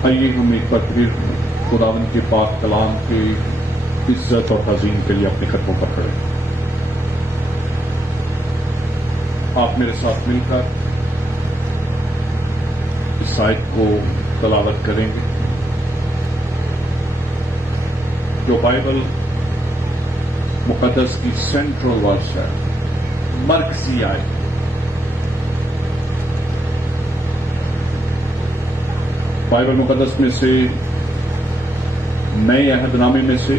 आइए हम एक बार फिर खुदावन के पाक कलाम के इज्जत और तज़ीम के लिए अपने कदमों पर खड़े। आप मेरे साथ मिलकर इस आयत को तलावत करेंगे जो बाइबल मुक़द्दस की सेंट्रल वर्स है, मरकज़ी आयत। बाइबल मुक़द्दस में से नए अहदनामे में से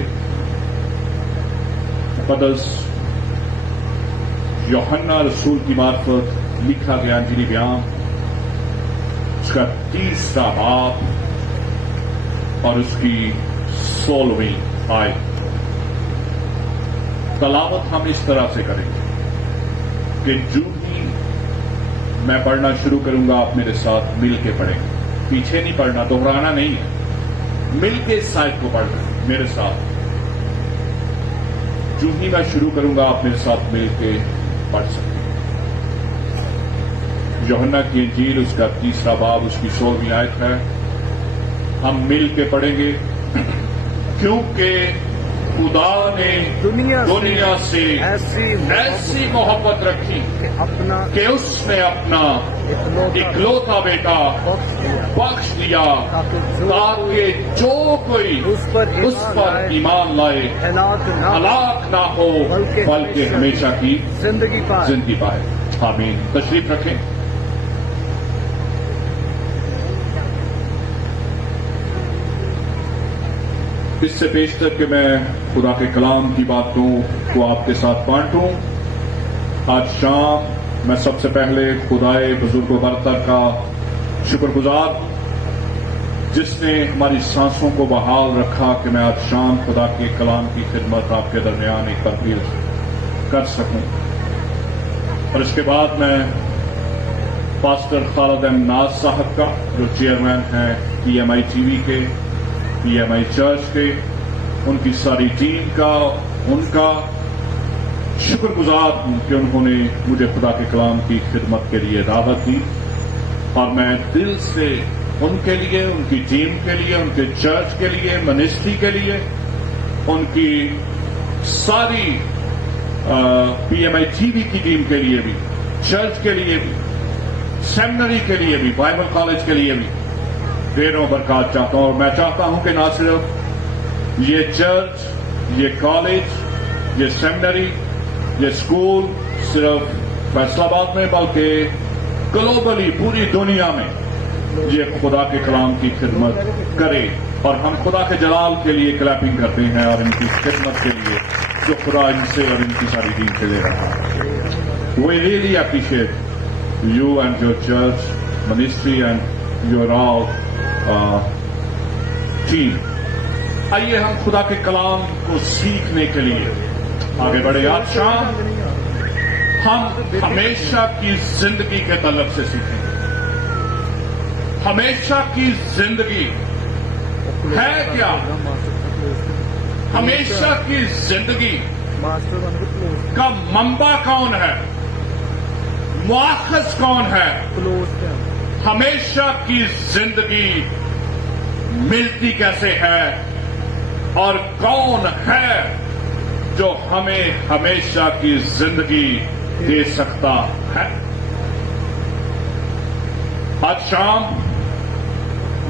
मुक़द्दस यूहन्ना रसूल की मार्फत लिखा गया इंजीली बयान, उसका 30वां बाब और उसकी 16वीं आयत। तलावत हम इस तरह से करेंगे कि जो ही मैं पढ़ना शुरू करूंगा आप मेरे साथ मिल के पढ़ेंगे, पीछे नहीं पढ़ना, दोहराना नहीं है, मिल के इस आयत को पढ़ना मेरे साथ। जो ही मैं शुरू करूंगा आप मेरे साथ मिल के पढ़ सकते हैं। यूहन्ना की इंजील उसका 30वां बाब उसकी 16वीं आयत है, हम मिल के पढ़ेंगे। क्योंकि खुदा ने दुनिया से ऐसी मोहब्बत रखी कि उसने अपना इकलौता बेटा बख्श दिया ताकि जो कोई उस पर ईमान लाए हलाक ना हो बल्कि हमेशा की जिंदगी पाए। आमीन। तशरीफ रखें। इससे पेशतर कि मैं खुदा के कलाम की बातों को आपके साथ बांटूं, आज शाम मैं सबसे पहले खुदाए बुजुर्ग बरतर का शुक्रगुजार जिसने हमारी सांसों को बहाल रखा कि मैं आज शाम खुदा के कलाम की खिदमत आपके दरमियान एक बार फिर कर सकूं। और इसके बाद मैं पास्टर दनियाल साहब का जो चेयरमैन हैं PMI TV के, PMI चर्च के, उनकी सारी टीम का उनका शुक्रगुजार हूं कि उन्होंने मुझे खुदा के कलाम की खिदमत के लिए दावत दी। और मैं दिल से उनके लिए, उनकी टीम के लिए, उनके चर्च के लिए, मिनिस्ट्री के लिए, उनकी सारी PMI TV की टीम के लिए भी, चर्च के लिए भी, सेमिनरी के लिए भी, बाइबल कॉलेज के लिए भी ढेरों बरकत चाहता हूं। और मैं चाहता हूं कि ना सिर्फ ये चर्च, ये कॉलेज, ये सेमिनरी, ये स्कूल सिर्फ फैसलाबाद में बल्कि ग्लोबली पूरी दुनिया में ये खुदा के कलाम की खिदमत करे। और हम खुदा के जलाल के लिए क्लैपिंग करते हैं और इनकी खिदमत के लिए जो खुदा इनसे और इनकी सारी टीम से ले रहा है। We really appreciate you and your church ministry and your all team. आइए हम खुदा के कलाम को सीखने के लिए आगे बढ़े। आज शाम हम हमेशा की जिंदगी के तलब से सीखेंगे। हमेशा की जिंदगी है क्या? हमेशा की जिंदगी का मंबा कौन है? मुआखज कौन है? हमेशा की जिंदगी मिलती कैसे है और कौन है जो हमें हमेशा की जिंदगी दे सकता है? आज शाम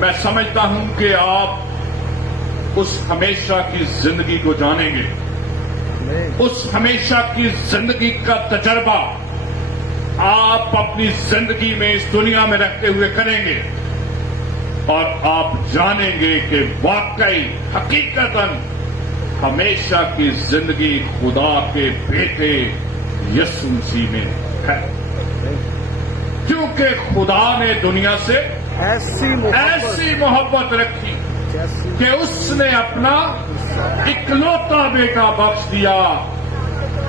मैं समझता हूं कि आप उस हमेशा की जिंदगी को जानेंगे, उस हमेशा की जिंदगी का तजर्बा आप अपनी जिंदगी में इस दुनिया में रहते हुए करेंगे और आप जानेंगे कि वाकई हकीकतन हमेशा की जिंदगी खुदा के बेटे यीशु मसीह में है। क्योंकि खुदा ने दुनिया से ऐसी मोहब्बत रखी कि उसने अपना इकलौता बेटा बख्श दिया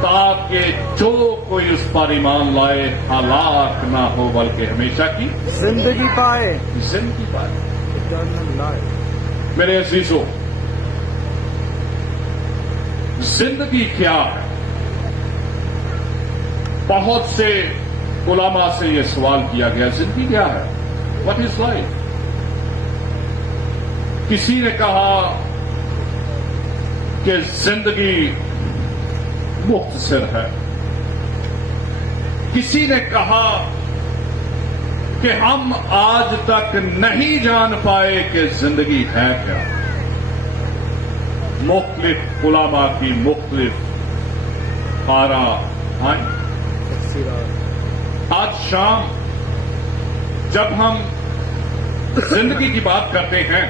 ताकि जो कोई उस पर ईमान लाए हलाक ना हो बल्कि हमेशा की जिंदगी पाए। मेरे अजीजों, जिंदगी क्या है? बहुत से उलमा से यह सवाल किया गया, जिंदगी क्या है? What is life? किसी ने कहा कि जिंदगी मुख्तसर है, किसी ने कहा कि हम आज तक नहीं जान पाए कि जिंदगी है क्या। मुख्तलिफ उलमा की मुख्तलिफ आरा आई। आज शाम जब हम जिंदगी की बात करते हैं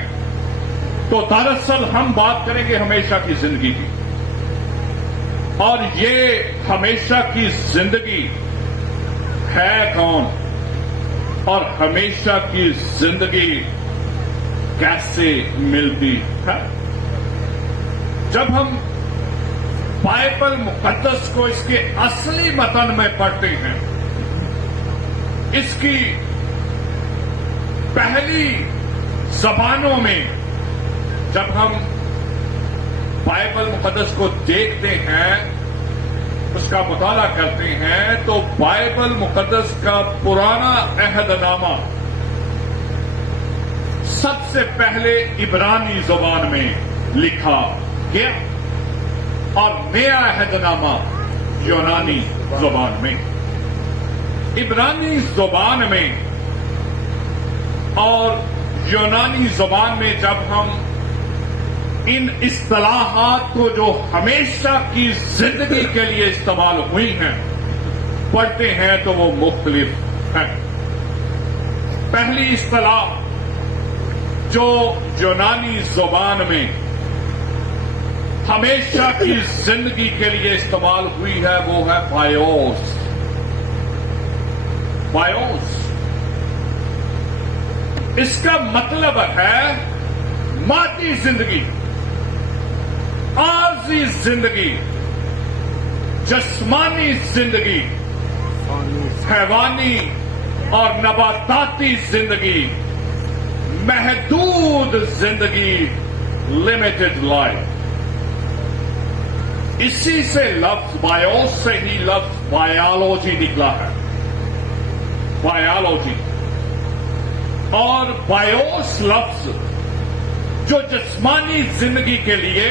तो दरअसल हम बात करेंगे हमेशा की जिंदगी की, और ये हमेशा की जिंदगी है कौन, और हमेशा की जिंदगी कैसे मिलती है। जब हम बाइबल मुकद्दस को इसके असली मतन में पढ़ते हैं, इसकी पहली जबानों में जब हम बाइबल मुकद्दस को देखते हैं, उसका मुताला करते हैं, तो बाइबल मुकद्दस का पुराना अहदनामा सबसे पहले इब्रानी जुबान में लिखा गया और नया अहदनामा यूनानी जुबान में। इब्रानी जुबान में और यूनानी जुबान में जब हम इन इस्तिलाहात को जो हमेशा की जिंदगी के लिए इस्तेमाल हुई हैं पढ़ते हैं तो वो मुख्तलिफ है। पहली इस्तिलाह जो यूनानी जुबान में हमेशा की जिंदगी के लिए इस्तेमाल हुई है वो है बायोस। बायोस इसका मतलब है मादी जिंदगी, आर्जी जिंदगी, जिस्मानी जिंदगी, हैवानी और नबाताती जिंदगी, महदूद जिंदगी, लिमिटेड लाइफ। इसी से लफ्ज बायोस से ही लफ्ज बायोलॉजी निकला है, बायोलॉजी। और बायोस लफ्ज जो जिस्मानी जिंदगी के लिए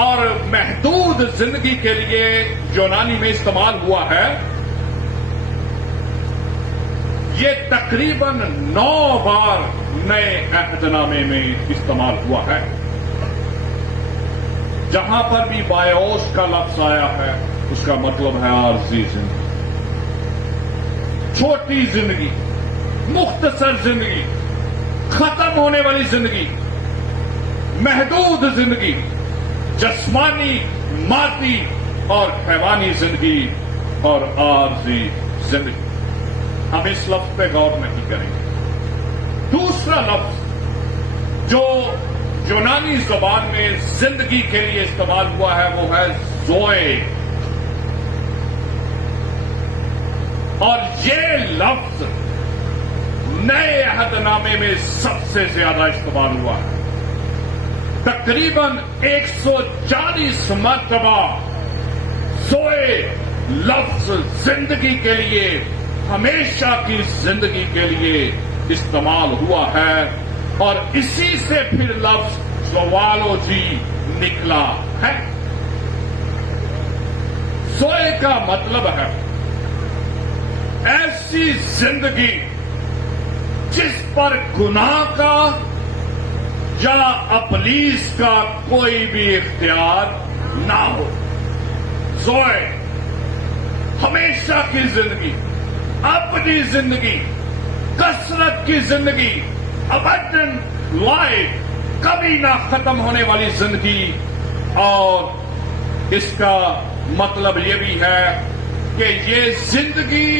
और महदूद जिंदगी के लिए यूनानी में इस्तेमाल हुआ है, ये तकरीबन 9 बार नए अहदनामे में इस्तेमाल हुआ है। जहां पर भी बायोस का लफ्ज आया है उसका मतलब है आर्जी जिंदगी, छोटी जिंदगी, मुख्तसर जिंदगी, खत्म होने वाली जिंदगी, महदूद जिंदगी, जिस्मानी, मादी और हैवानी जिंदगी और आर्जी जिंदगी। हम इस लफ्ज पे गौर नहीं करेंगे। दूसरा लफ्ज जो यूनानी जुबान में जिंदगी के लिए इस्तेमाल हुआ है वो है ज़ोए, और ये लफ्ज नए अहदनामे में सबसे ज्यादा इस्तेमाल हुआ है। तकरीबन 140 मरतबा ज़ोए लफ्ज जिंदगी के लिए, हमेशा की जिंदगी के लिए इस्तेमाल हुआ है, और इसी से फिर लफ्ज ज़ोआलॉजी निकला है। ज़ोए का मतलब है ऐसी जिंदगी जिस पर गुनाह का या अबलीस का कोई भी इख्तियार ना हो। ज़ोए हमेशा की जिंदगी, अपनी जिंदगी, कसरत की जिंदगी, अबंडेंट लाइफ, कभी ना खत्म होने वाली जिंदगी। और इसका मतलब ये भी है कि ये जिंदगी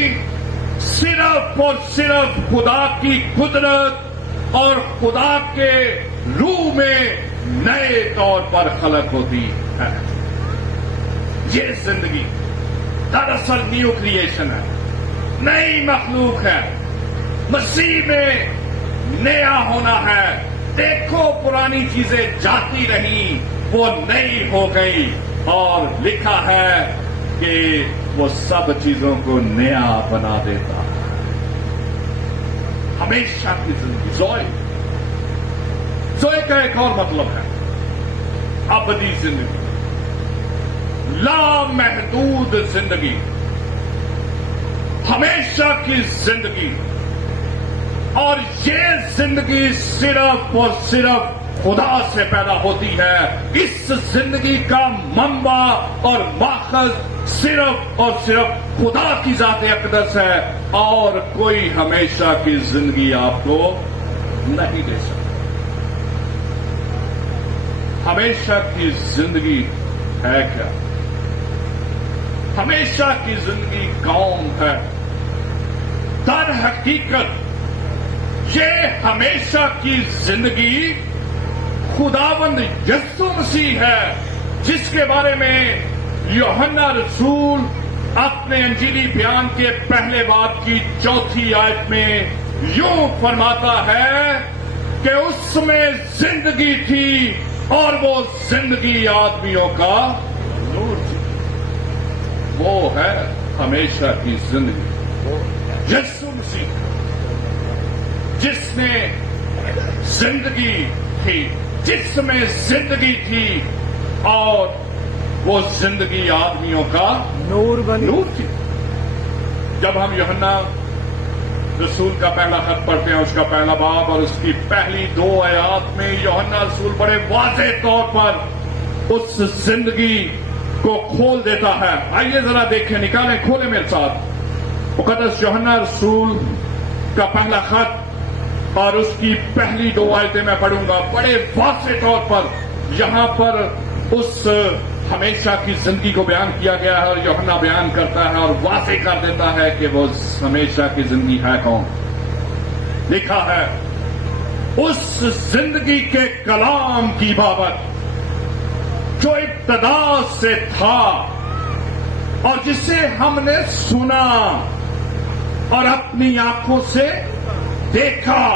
सिर्फ और सिर्फ खुदा की कुदरत और खुदा के रूह में नए तौर पर खलक होती है। ये जिंदगी दरअसल न्यू क्रिएशन है, नई मखलूक है, मसीह में नया होना है। देखो पुरानी चीजें जाती रही, वो नई हो गई, और लिखा है कि वो सब चीजों को नया बना देता है। हमेशा की जिंदगी ज़ोए। जोए का एक और मतलब है अबदी जिंदगी, लामहदूद जिंदगी, हमेशा की जिंदगी। और ये जिंदगी सिर्फ और सिर्फ खुदा से पैदा होती है। इस जिंदगी का मंबा और माखज सिर्फ और सिर्फ खुदा की ज़ात-ए अक़दस है, और कोई हमेशा की जिंदगी आपको नहीं दे सकता। हमेशा की जिंदगी है क्या? हमेशा की जिंदगी कौन है? दर हकीकत ये हमेशा की जिंदगी खुदावंद यीशु मसीह है, जिसके बारे में यूहन्ना रसूल अपने अंजीली बयान के पहले बाब की 4 आयत में यूं फरमाता है कि उसमें जिंदगी थी और वो जिंदगी आदमियों का नूर थी। वो है हमेशा की जिंदगी, यीशु मसीह जिसने जिंदगी थी, जिसमें जिंदगी थी, और वो जिंदगी आदमियों का नूर थी। जब हम यूहन्ना रसूल का पहला खत पढ़ते हैं, उसका पहला बाब और उसकी पहली 2 आयत में यूहन्ना रसूल बड़े वाज़े तौर पर उस जिंदगी को खोल देता है। आइए जरा देखें, निकालें, खोलें मेरे साथ मुकद्दस यूहन्ना रसूल का पहला खत और उसकी पहली 2 आयतें मैं पढ़ूंगा। बड़े वाज़े तौर पर यहां पर उस हमेशा की जिंदगी को बयान किया गया है, और यूहन्ना बयान करता है और वाज़े कर देता है कि वो हमेशा की जिंदगी है कौन। लिखा है, उस जिंदगी के कलाम की बाबत जो इब्तिदा से था और जिसे हमने सुना और अपनी आंखों से देखा,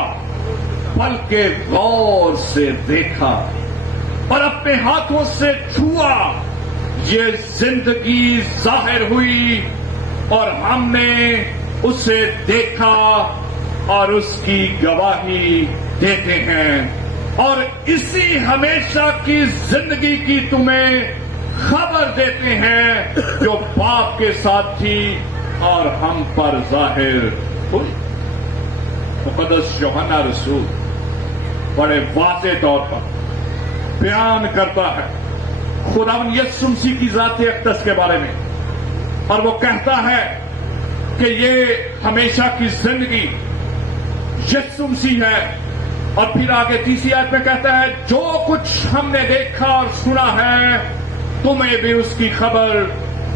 बल्कि गौर से देखा और अपने हाथों से छुआ, ये जिंदगी जाहिर हुई और हमने उसे देखा और उसकी गवाही देते हैं, और इसी हमेशा की जिंदगी की तुम्हें खबर देते हैं जो बाप के साथ थी और हम पर जाहिर हुई। मुकद्दस यूहन्ना रसूल बड़े वाज़े तौर पर बयान करता है खुदावंद यीशु मसीह की ज़ात-ए अक़दस के बारे में, और वो कहता है कि ये हमेशा की जिंदगी यीशु मसीह है। और फिर आगे 3 आयत में कहता है, जो कुछ हमने देखा और सुना है तुम्हें भी उसकी खबर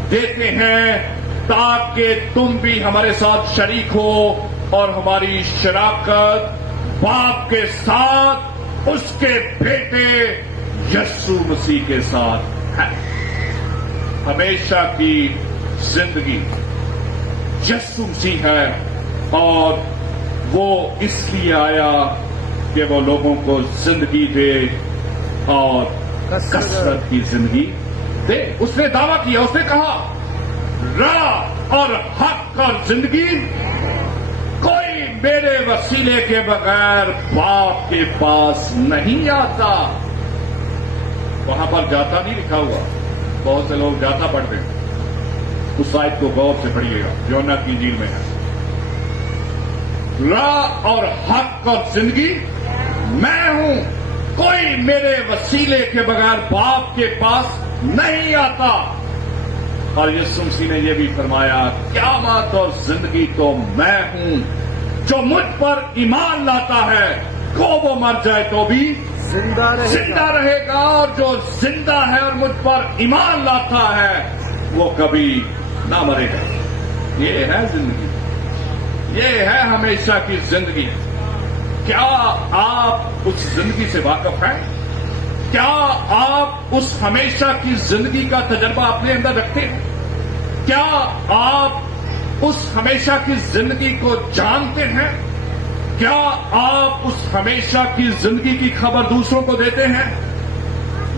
देते हैं, ताकि तुम भी हमारे साथ शरीक हो, और हमारी शराकत बाप के साथ उसके बेटे यीशु मसीह के साथ है। हमेशा की जिंदगी यीशु मसीह है, और वो इसलिए आया कि वो लोगों को जिंदगी दे और कसरत की जिंदगी दे। उसने दावा किया, उसने कहा, राह और हक और जिंदगी कोई मेरे वसीले के बगैर बाप के पास नहीं आता। वहां पर जाता नहीं लिखा हुआ, बहुत से लोग जाता पढ़ते हैं। उस आयत को गौर से पढ़िएगा, यूहन्ना की इंजील में है, राह और हक और जिंदगी मैं हूं, कोई मेरे वसीले के बगैर बाप के पास नहीं आता। और यीशु मसीह ने यह भी फरमाया, क़यामत और जिंदगी तो मैं हूं, जो मुझ पर ईमान लाता है को वो मर जाए तो भी जिंदा रहेगा, और जो जिंदा है और मुझ पर ईमान लाता है वो कभी ना मरेगा। ये है जिंदगी, ये है हमेशा की जिंदगी। क्या आप उस जिंदगी से वाकिफ हैं? क्या आप उस हमेशा की जिंदगी का तजर्बा अपने अंदर रखते हैं? क्या आप उस हमेशा की जिंदगी को जानते हैं? क्या आप उस हमेशा की जिंदगी की खबर दूसरों को देते हैं?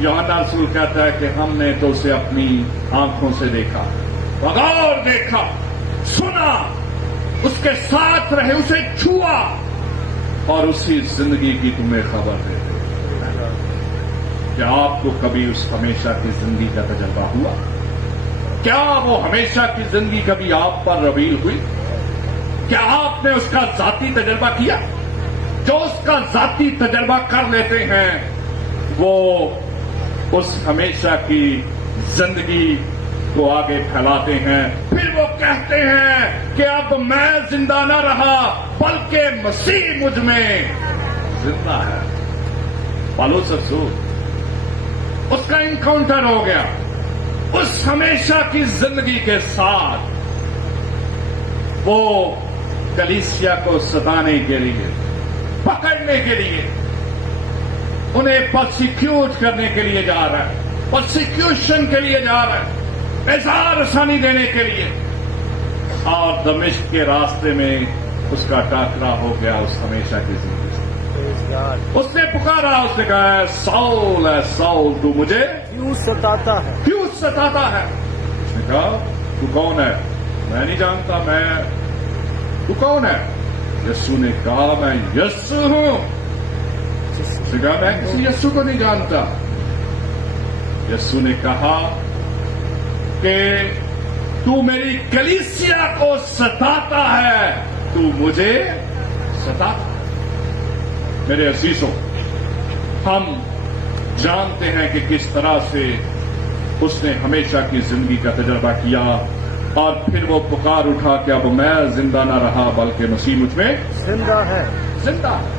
यूहन्ना रसूल कहता है कि हमने तो उसे अपनी आंखों से देखा, बगौर देखा, सुना, उसके साथ रहे, उसे छुआ, और उसी जिंदगी की तुम्हें खबर देते। क्या आपको कभी उस हमेशा की जिंदगी का तजर्बा हुआ? क्या वो हमेशा की जिंदगी कभी आप पर रवील हुई? क्या आपने उसका जाती तजर्बा किया? जो उसका जाती तजर्बा कर लेते हैं वो उस हमेशा की जिंदगी को आगे फैलाते हैं। फिर वो कहते हैं कि अब मैं जिंदा न रहा बल्कि मसीह मुझ में जिंदा है। पौलुस रसूल, उसका इनकाउंटर हो गया उस हमेशा की जिंदगी के साथ। वो कलीसिया को सताने के लिए, पकड़ने के लिए, उन्हें परसिक्यूट करने के लिए जा रहा है, परसिक्यूशन के लिए जा रहा है, बेजार आसानी देने के लिए। और दमिश्क के रास्ते में उसका टाकरा हो गया उस हमेशा की जिंदगी से। उसने पुकारा, उसने कहा है साउल तू मुझे क्यों सताता है? क्यों सताता है? उसने कहा तू कौन है? मैं नहीं जानता। तू कौन है? यस्सु ने कहा मैं यस्सु हूं। उसने कहा मैं किसी यस्सु को नहीं जानता। यस्सु ने कहा कि तू मेरी कलीसिया को सताता है, तू मुझे सताता। मेरे अजीजों, हम जानते हैं कि किस तरह से उसने हमेशा की जिंदगी का तजर्बा किया और फिर वो पुकार उठा कि अब मैं जिंदा न रहा बल्कि मसीह मुझ में जिंदा है। जिंदा है।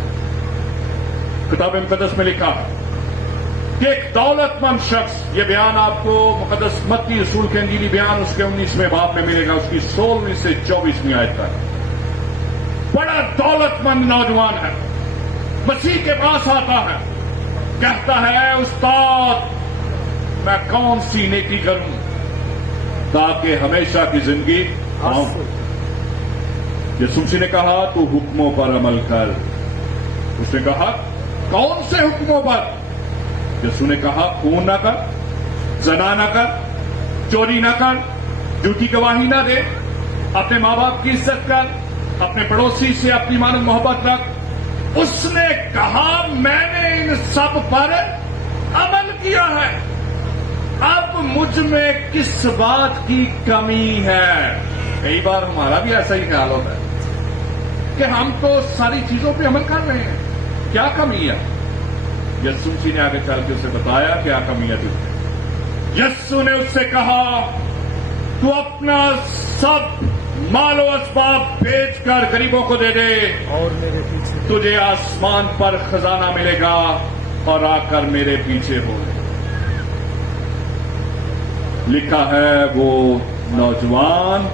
किताब मुकद्दस में लिखा है कि एक दौलतमंद शख्स, ये बयान आपको मुकद्दस मत्ती रसूल के इंजीली बयान उसके 19वें बाब में मिलेगा, उसकी 16वीं से 24वीं आयत तक। बड़ा दौलतमंद नौजवान है, मसीह के पास आता है, कहता है उस्ताद मैं कौन सी नेकी करूं ताकि हमेशा की जिंदगी पाऊं। यीशु ने कहा तू हुक्मों पर अमल कर। उसने कहा कौन से हुक्मों पर? यीशु ने कहा खून न कर, जना न कर, चोरी न कर, झूठी गवाही न दे, अपने मां बाप की इज्जत कर, अपने पड़ोसी से अपनी मानव मोहब्बत रख। उसने कहा मैंने इन सब पर अमल किया है, अब मुझ में किस बात की कमी है? कई बार हमारा भी ऐसा ही ख्याल होता है कि हम तो सारी चीजों पे अमल कर रहे हैं, क्या कमी है? यस्सु जी ने आगे चल के उसे बताया क्या कमी है तुझे। यस्सु ने उससे कहा तू अपना सब मालो असबाब बेचकर गरीबों को दे दे और मेरे पीछे तुझे आसमान पर खजाना मिलेगा और आकर मेरे पीछे हो। लिखा है वो नौजवान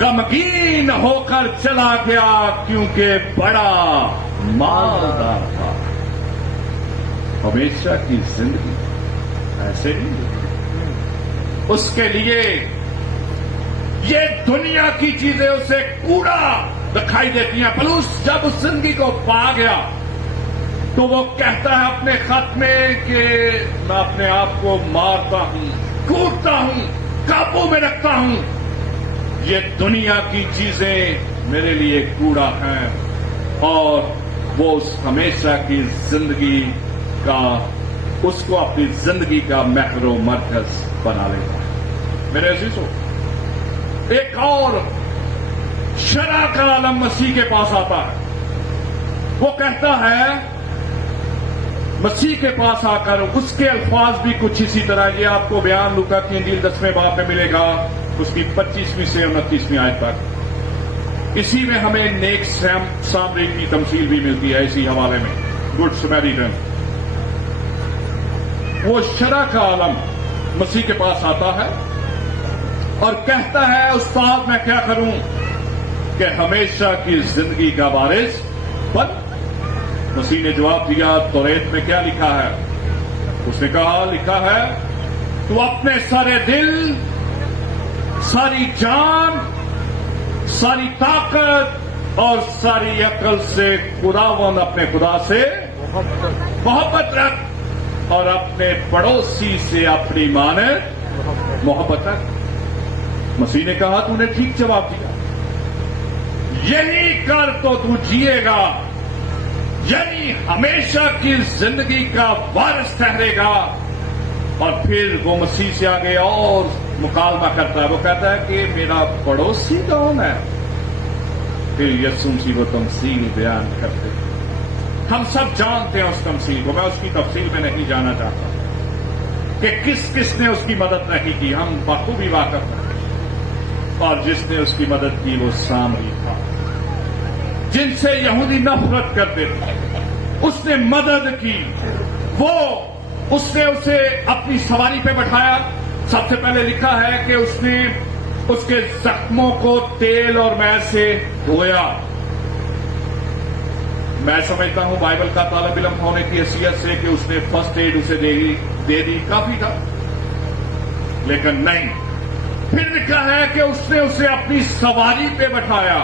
गमगीन होकर चला गया क्योंकि बड़ा मालदार था। हमेशा की जिंदगी ऐसे नहीं, उसके लिए ये दुनिया की चीजें उसे कूड़ा दिखाई देती हैं। पलूस जब उस जिंदगी को पा गया तो वो कहता है अपने खत में कि मैं अपने आप को मारता हूं, कूटता हूं, काबू में रखता हूं, ये दुनिया की चीजें मेरे लिए कूड़ा हैं। और वो उस हमेशा की जिंदगी का, उसको अपनी जिंदगी का महरो मरकज बना लेता है। मेरे अजीजों, एक और शरा का आलम मसीह के पास आता है। वो कहता है मसीह के पास आकर, उसके अल्फाज भी कुछ इसी तरह, ये आपको बयान लूका की इंजील 10वें बाब में मिलेगा, उसकी 25वीं से 29वीं आयत तक। इसी में हमें नेक सामरी की तमसील भी मिलती है, इसी हवाले में गुड समैरिटन। वो शरा का आलम मसीह के पास आता है और कहता है उस्ताद मैं क्या करूं कि हमेशा की जिंदगी का वारिस बन। मसीह ने जवाब दिया तौरात में क्या लिखा है? उसने कहा लिखा है तू अपने सारे दिल, सारी जान, सारी ताकत और सारी अकल से खुदावन अपने खुदा से मोहब्बत रख और अपने पड़ोसी से अपनी मानद मोहब्बत रख। मसीह ने कहा तूने ठीक जवाब दिया, यही कर तो तू जिएगा یعنی ہمیشہ کی زندگی کا وارث ٹھہرے گا. اور پھر وہ مسیح سے آگے اور مکالمہ کرتا ہے. وہ کہتا ہے کہ میرا پڑوسی کون ہے؟ پھر یسوع مسیح وہ تمثیل بیان کرتے. ہم سب جانتے ہیں اس تمثیل کو. میں اس کی تفصیل میں نہیں جانا چاہتا کہ کس کس نے اس کی مدد نہیں کی. ہم بخوبی واقف ہیں. اور جس نے اس کی مدد کی وہ سامری تھا جن سے یہودی نفرت کرتے تھے. اس نے مدد کی. اس نے اسے اپنی سواری پہ بٹھایا. سب سے پہلے لکھا ہے کہ اس نے اس کے زخموں کو تیل اور مے سے دھویا. میں سمجھتا ہوں بائبل کا طالب علم ہونے کی حیثیت سے کہ اس نے فرسٹ ایڈ اسے دے دی کافی تھا. لیکن نہیں. پھر لکھا ہے کہ اس نے اسے اپنی سواری پہ بٹھایا.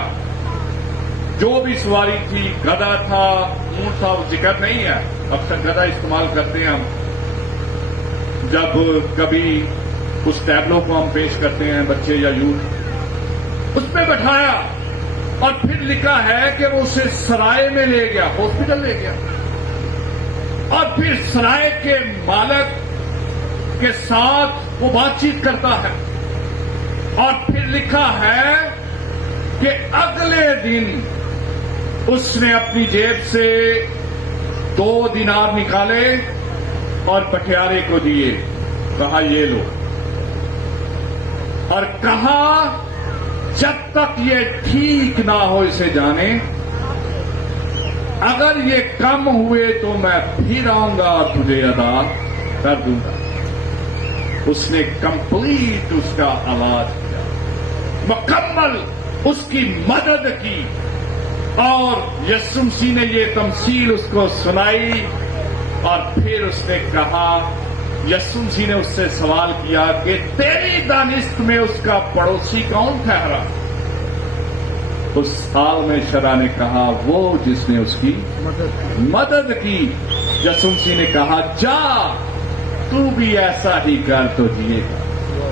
جو بھی سواری تھی، گدھا تھا، اونٹ تھا، وہ ذکر نہیں ہے. اکثر گدھا استعمال کرتے ہیں ہم جب کبھی اس ٹیبلو کو ہم پیش کرتے ہیں بچے یا یوتھ. اس پہ بٹھایا. اور پھر لکھا ہے کہ وہ اسے سرائے میں لے گیا، ہاسپٹل لے گیا. اور پھر سرائے کے مالک کے ساتھ وہ بات چیت کرتا ہے. اور پھر لکھا ہے کہ اگلے دن اس نے اپنی جیب سے 2 دینار نکالے اور پٹیارے کو دیے. کہا یہ لو. اور کہا جب تک یہ ٹھیک نہ ہو اسے جانے. اگر یہ کم ہوئے تو میں پھر آؤں گا اور تجھے ادا کر دوں گا. اس نے کمپلیٹ اس کا علاج کیا، مکمل اس کی مدد کی. اور یسوع مسیح نے یہ تمثیل اس کو سنائی. اور پھر اس نے کہا، یسوع مسیح نے اس سے سوال کیا کہ تیری دانست میں اس کا پڑوسی کون ٹھہرا؟ اس حال میں شرع نے کہا وہ جس نے اس کی مدد کی. یسوع مسیح نے کہا جا تو بھی ایسا ہی کر تو جیے گا،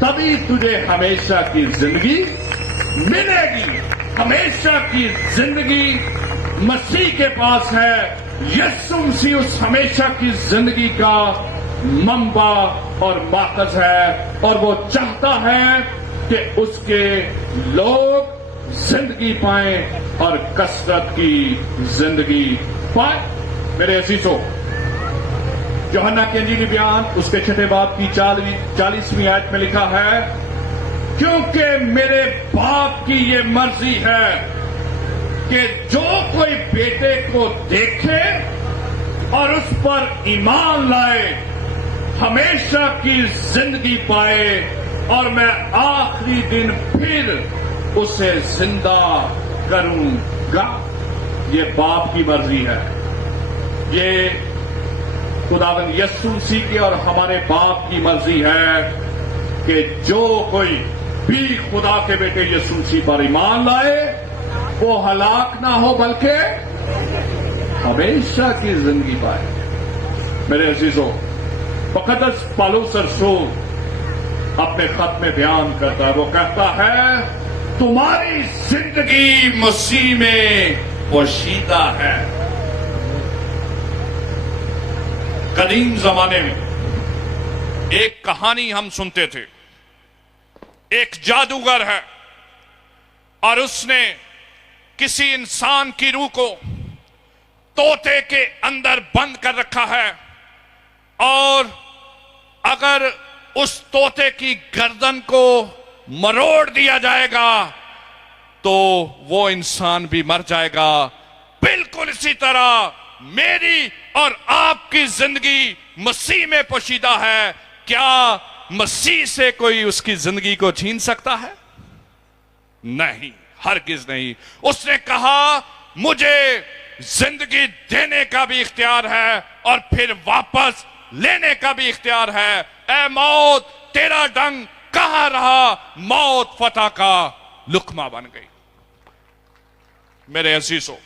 تبھی تجھے ہمیشہ کی زندگی ملے گی. ہمیشہ کی زندگی مسیح کے پاس ہے. یسوع مسیح اس ہمیشہ کی زندگی کا منبع اور ماخذ ہے. اور وہ چاہتا ہے کہ اس کے لوگ زندگی پائیں اور کثرت کی زندگی پائیں. میرے عزیزو، یوحنا کی انجیلی بیان اس کے 6 باب کی 40ویں آیت میں لکھا ہے، کیونکہ میرے باپ کی یہ مرضی ہے کہ جو کوئی بیٹے کو دیکھے اور اس پر ایمان لائے ہمیشہ کی زندگی پائے، اور میں آخری دن پھر اسے زندہ کروں گا. یہ باپ کی مرضی ہے. یہ خداوند یسوع مسیح کی اور ہمارے باپ کی مرضی ہے کہ جو کوئی بھی خدا کے بیٹے یسوع مسیح پر ایمان لائے وہ ہلاک نہ ہو بلکہ ہمیشہ کی زندگی پائے. میرے عزیزوں، مقدس پالوس رسول اپنے خط میں بیان کرتا ہے. وہ کہتا ہے تمہاری زندگی مسیح میں پوشیدہ ہے. قدیم زمانے میں ایک کہانی ہم سنتے تھے. ایک جادوگر ہے اور اس نے کسی انسان کی روح کو طوطے کے اندر بند کر رکھا ہے، اور اگر اس طوطے کی گردن کو مروڑ دیا جائے گا تو وہ انسان بھی مر جائے گا. بالکل اسی طرح میری اور آپ کی زندگی مسیح میں پوشیدہ ہے. کیا مسیح سے کوئی اس کی زندگی کو چھین سکتا ہے؟ نہیں، ہرگز نہیں. اس نے کہا مجھے زندگی دینے کا بھی اختیار ہے اور پھر واپس لینے کا بھی اختیار ہے. اے موت تیرا ڈنگ کہاں رہا؟ موت فتح کا لقمہ بن گئی. میرے عزیزو،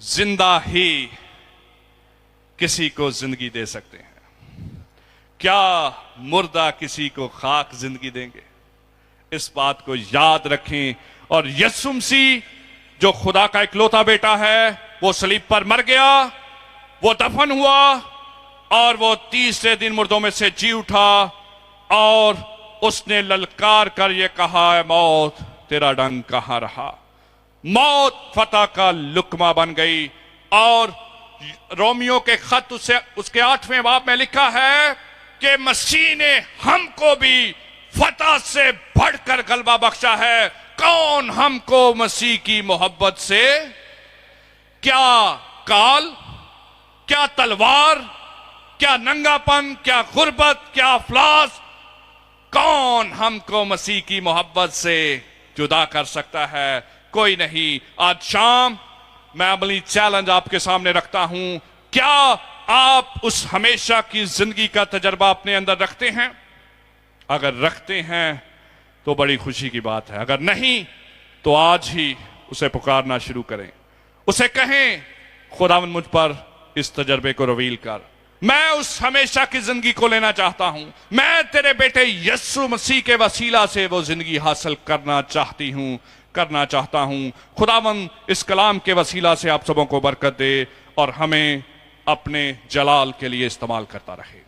زندہ ہی کسی کو زندگی دے سکتے ہیں. کیا مردہ کسی کو خاک زندگی دیں گے؟ اس بات کو یاد رکھیں. اور یسوع مسیح جو خدا کا اکلوتا بیٹا ہے وہ صلیب پر مر گیا، وہ دفن ہوا اور وہ تیسرے دن مردوں میں سے جی اٹھا، اور اس نے للکار کر یہ کہا، اے موت تیرا ڈنگ کہاں رہا؟ موت فتح کا لقمہ بن گئی۔ اور رومیو کے خط اس کے 8ویں باب میں لکھا ہے کہ مسیح نے ہم کو بھی فتح سے بڑھ کر غلبہ بخشا ہے۔ کون ہم کو مسیح کی محبت سے، کیا کال، کیا تلوار، کیا ننگا پن، کیا غربت، کیا افلاس، کون ہم کو مسیح کی محبت سے جدا کر سکتا ہے؟ کوئی نہیں۔ آج شام میں عملی چیلنج آپ کے سامنے رکھتا ہوں، کیا آپ اس ہمیشہ کی زندگی کا تجربہ اپنے اندر رکھتے ہیں؟ اگر رکھتے ہیں تو بڑی خوشی کی بات ہے، اگر نہیں تو آج ہی اسے پکارنا شروع کریں، اسے کہیں خداوند مجھ پر اس تجربے کو رویل کر، میں اس ہمیشہ کی زندگی کو لینا چاہتا ہوں، میں تیرے بیٹے یسوع مسیح کے وسیلہ سے وہ زندگی حاصل کرنا چاہتا ہوں۔ خداوند اس کلام کے وسیلہ سے آپ سبوں کو برکت دے اور ہمیں اپنے جلال کے لیے استعمال کرتا رہے۔